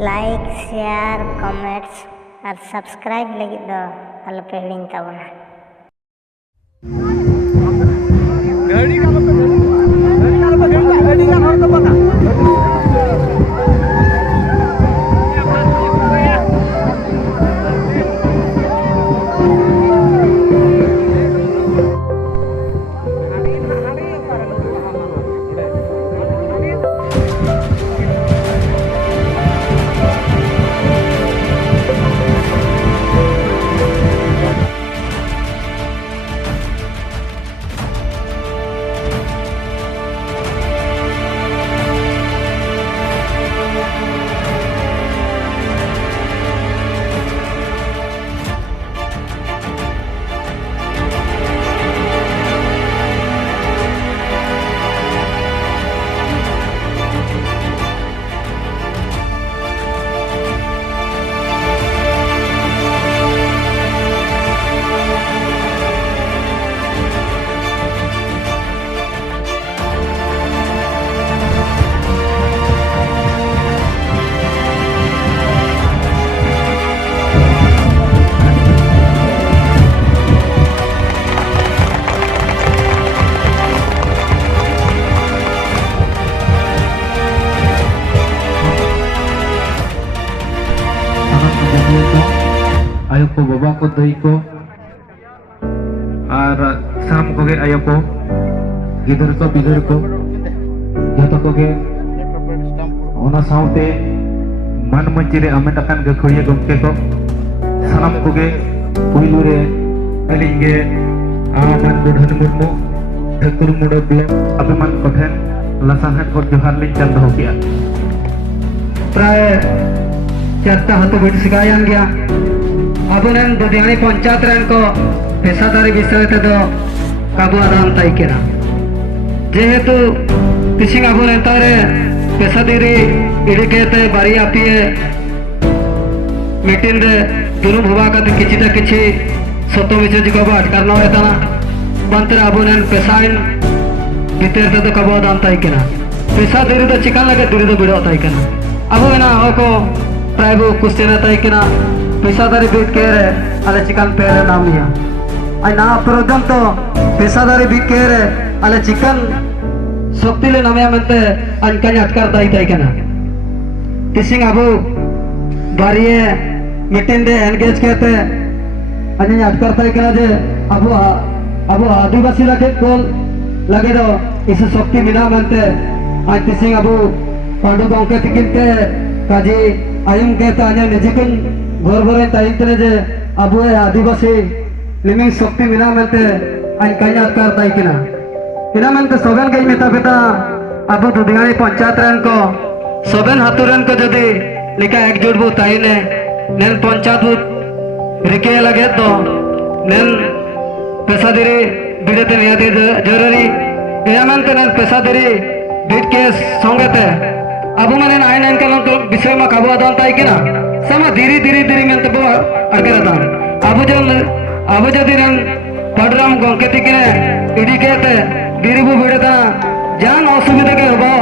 Like share comments और subscribe लगी दो अलपे हिड़िंग ताबोना। Ayo ko baba ko dai ko ar sam ko ge ayo ko gider ko bidar ko joto ko ge ona saute man manchire ametakan ge khoye gomke ko sanam ko ge puilu re alinge aman budhan murmu dhakur mudo blok abiman kothen lasangan ko johar lin chal doho kiya प्राय चारटा हाथ बैठ सिखायान गया अबुनन बदियानी panchayat run को पेशादारी विषय ते दो काबू आदान ताई केना जेहेतु किसिंग अबुनन तारे पेशादारी इडिकेते बारी आपिए मीटिंग रे दुनु भवा का किछिटा किछि सतो विषय जिको बाट करना होता ना बंतर अबुनन पेशाइन भीतर ते दो काबू आदान ताई केना पेशादारी तो चिकन लगे दूरी तो बिड़ो ताई केना अब ना को प्राइबो क्वेश्चन आता है कि ना पेशादारी बीट कह रहे अले चिकन पेरे नाम लिया आई ना प्रोग्राम तो पेशादारी बीट कह रहे अले चिकन शक्ति ले नाम यामंते अनकन अटकर दाई ताई केना किसिंग अबो बारिये मीटिंग दे एंगेज कहते अन्य अटकर ताई केना जे अबो आदिवासी लगे कोल लगे दो इस शक्ति मिला मनते आज किसिंग अबो पांडु गौके तिकिन के काजी आयम के ताने निजिकन घर भरे ताइन तने जे अबु आदिवासी लिमिंग शक्ति मिना मनते आइन कन्या कर ताई किना इना मनते सोबेन गई मेता बेटा अबु दुदियानी पंचायत रन को सोबेन हातुरन को जदी लिका एकजुट बु ताइने नेन पंचायत बु रिके लगे तो नेन पेशादारी बिडते नियादी जरूरी इना मनते नेन पेशादारी बिड के संगते अब मैंने आइन आइन का विषय में काबू आदान ताई कि ना समा धीरे धीरे धीरे में तब अड़के रहता अब जो दिन पढ़राम गंके तिकिने इडी कहते धीरे बु बिड़ता जान असुविधा के हो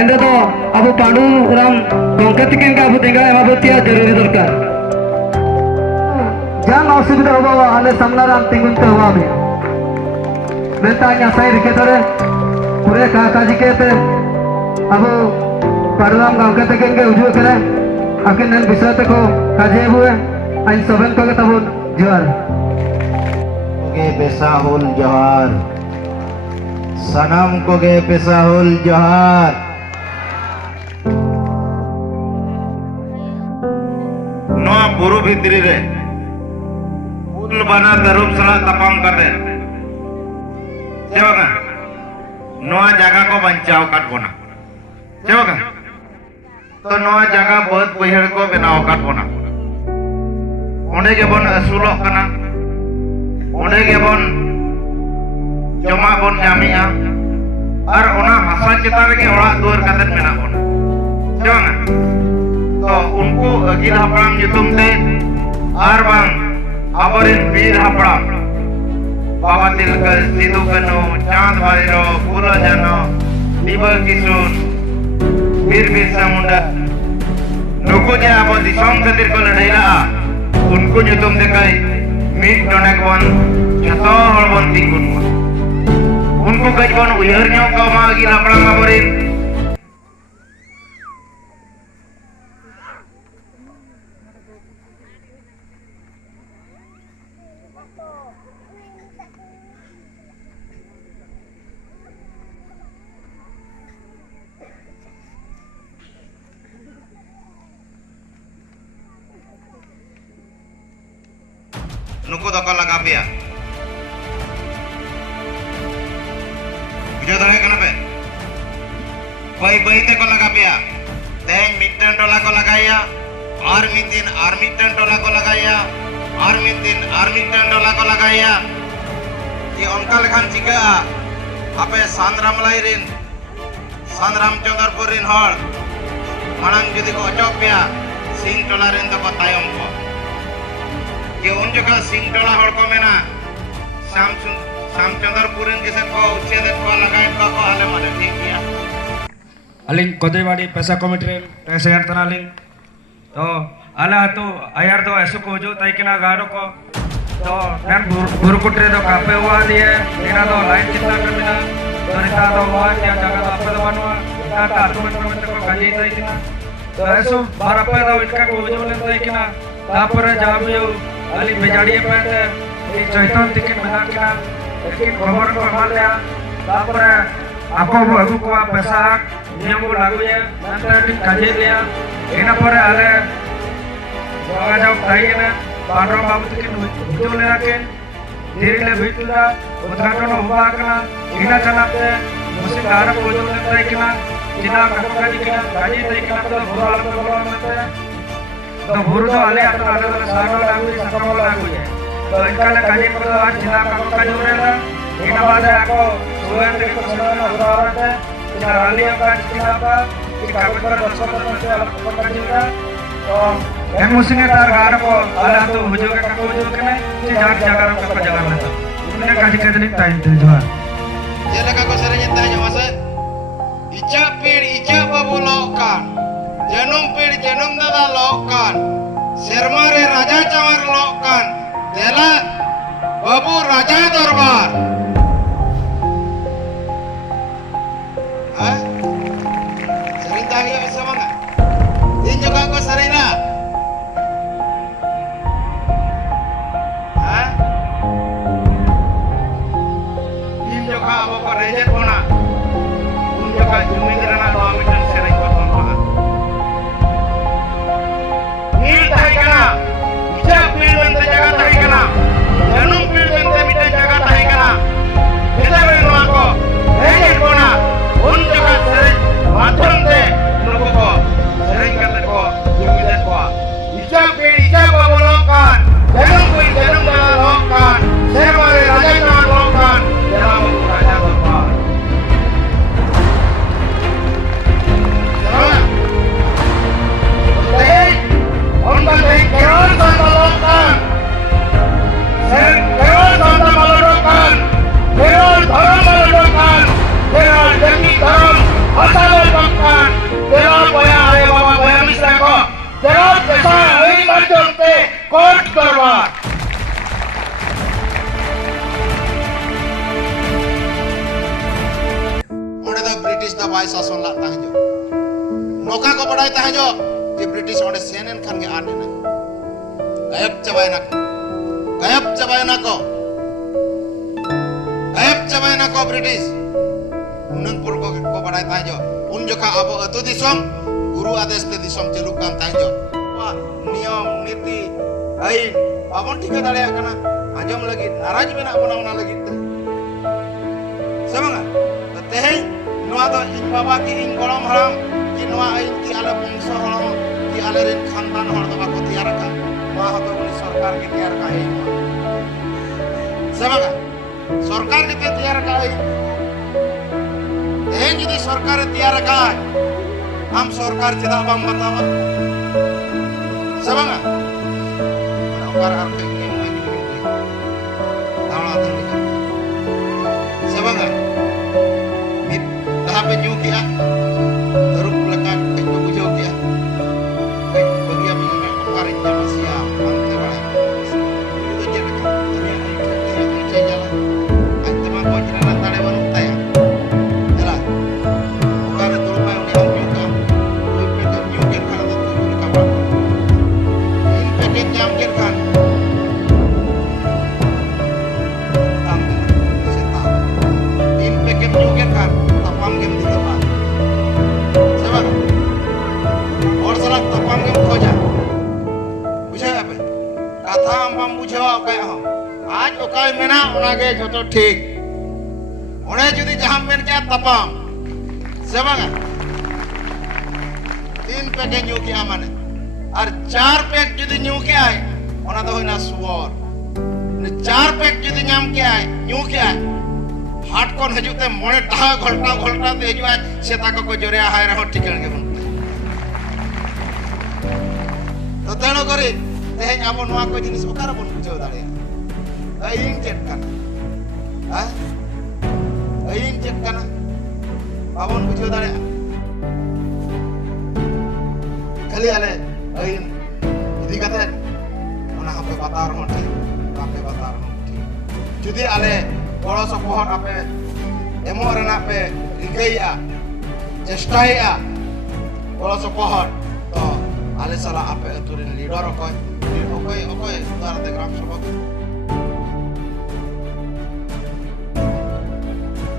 एंदे तो अब पांडु राम गंके तिकिन का अब दिंगा एमाबतिया जरूरी दरकार जान असुविधा हो आले सामना राम तिंगुनते हुआ भी बेटा यहाँ सही रिके तोरे पूरे काजी कहते अब पाडुराम गाँव के तकेंगे उजुए करे आखिर नन विषय तक काजे हुए आइन सोबेन को तब जोहार के पेशा होल जोहार सनम को गे पेशा होल जोहार नोआ बुरु भितरी रे उल बना दरुब सला तपाम करते सेवका नोआ जगह को बंचाव काट बोना सेवका तो नोआ जगह बहुत बहर को बनाव काट बोना ओंडे के बन असुलो कना ओंडे के बन जमा बन जामिया और ओना हासा चितार के ओड़ा दुआर कदर मेना बोना सेवका तो उनको अगिल हापड़ाम जुतुम ते और बांग आबरिन वीर हापड़ाम बाबा तिलकर सिदु कनो चांद भाईरो फूला जानो दिबा किशोर वीर Birsa Munda unku je abo disom khatir ko ladai la unku nyutum dekai mid donek bon joto hor bon tingun unku kaj bon uyar nyok ka ma gi laplang amorin nuku doko lagapia video dare kana pe bai te ko lagapia teng mitten tola ko lagaya ar mitten tola ko lagaya ar mitten tola ko lagaya ki onka lekhan chika ape sanram lairin sanram chondarpur rin hor manang jodi ko ochok pia sing tola rin da patayom ko कि उन जगह सिंह टोला हड़ को में ना श्यामचंद्रपुर के से को उच्छेद को लगाए को आले माने ठीक किया अलिंग कोदेवाड़ी पैसा कमिटी रे प्रेसिडेंट तना लिंग तो आला तो आयार तो ऐसो को जो ताई किना गाड़ो को तो नन बुरकुटरे तो कापे हुआ दिए इना तो लाइन चिंता कर बिना तो निता तो हुआ क्या जगह तो आपे तो बनवा टाटा आत्मन प्रबंध को काजी ताई किना तो ऐसो बारपे तो इनका को जो ले ताई किना तापर जाबियो अली बेजाड़िए पे थे चैतन टिकट बना किना लेकिन खबर को हमारे लिया तापर आपको अगु को पैसा नियम को लागू है नंतर टिक काजे लिया इना पर आले बागा जाओ ताई ना बांड्रो बाबू टिकट जो ले रखे धीरे ले बिटला उद्घाटन हुआ कना इना चलाते मुझे कार को जो ले ताई किना जिना काजी ताई किना तो बुरा लगता है तो बुरु तो आले आता आले वाला सागो लागू सकमो लागू है तो इनका ले काजी पर आज जिला का जो रहेगा इना बाद है आपको सुबह तक को समय में उदाहरण है इना राली का जिला का कि कागज पर 10 से अलग कर दिया तो हम मुसिंगे तार गार को आला तो हुजो के को जो के ने जाट जगह का जगह में तो इनने काजी कदली टाइम दिल जोहार ये लगा को सरे जनता है मसे इचा पेड़ इचा बाबू लोकान जनम पेड़ जनम दादा लोकान शर्मा रे राजा चवर लोकान देला बाबू राजा दरबार sering tahu ya bisa mana din juga ko sering na din juga abo ko rejet pona un juga jumid rana 2 meter sering ko ton pona ini tahi kana ija pil bente jaga tahi kana janum pil bente mite jaga tahi kana kita beno ako rejet pona un juga sering माध्यम से लोगों को सही करने को जुम्मेदार को इच्छा पीढ़ी इच्छा बाबूलोकान जन्म कोई जन्म बाबूलोकान सेवारे राजा बाबूलोकान जन्म राजा बाबूलोकान सही उनका सही केवल बाबूलोकान केवल बाबूलोकान केवल धर्म बाबूलोकान केवल जंगी धर्म asal bahkan dalam boya ada bawa boya misal ko dalam besar ini macam te kot karwa उन्हें तो ब्रिटिश दा बाई शासन ला ताहे जो नौका को बढ़ाई ताहे जो कि ब्रिटिश उन्हें सेनेन खान के आने ना गायब चबाई ना को ब्रिटिश उन्नपुर को बढ़ाई ताहे जो उन जोखा अब अतु दिसम गुरु आदेश ते दिसम चलू कान ताहे जो नियम नीति आईन बाबन ठिका दाड़े आकना आजम लगी नाराज बेना बना लगी सेबंगा तो तेहे नोआ दो इन बाबा की इन गरम हराम कि नोआ आईन की आले वंश हराम कि आले रेन खानदान हर दबा को तैयार का नोआ हतो उनी सरकार के तैयार का है सेबंगा सरकार के तैयार का है तेहे जदी सरकार तैयार का हम सरकार चेदा बाम बतावा सेबंगा ओकर अर्थ के मोय निकली दावला दली सेबंगा मित dah penyu kia terus lekat ke bujo kia hari jam siang mante balik itu jadi kan ini itu jalan ante mah kau jalan tadi baru tanya jalan bukan itu rumah yang dia juga itu pekan nyungkir kan atau turun kapan ini pekan nyungkir kan ante setan ini pekan nyungkir kan tapam game di depan siapa और salah tapam game खोजा बुझे अब कथा हम बुझवा कहे हम आज okay मेना ओनागे जतो ठीक ओने जुदी जहां मेन क्या tapam से बांगा 3 पैक न्यू किया माने और 4 पैक जुदी न्यू किया है ओना तो होइना सुवर ने 4 पैक जुदी नाम किया है न्यू किया है हाट कोन हजुते मोने टा घोलटा ते हजुआ सेता को जोरे हाय रहो ठिकण के बन तो तेणु करी तेहें आबो नोआ को जिनिस ओकारा बन बुझाव दाड़े अइन चेक काना हा अइन चेक काना बाबन बुझाव दाड़े खाली आले अइन इदी कते ओना आपे बातार हो ठीक जुदी आले बड़ो सपोहट आपे एमो रेना पे रिकैया चेष्टाया बड़ो सपोहट तो आले साला आपे अतुरिन लीडर ओकोय दारते ग्राम सभा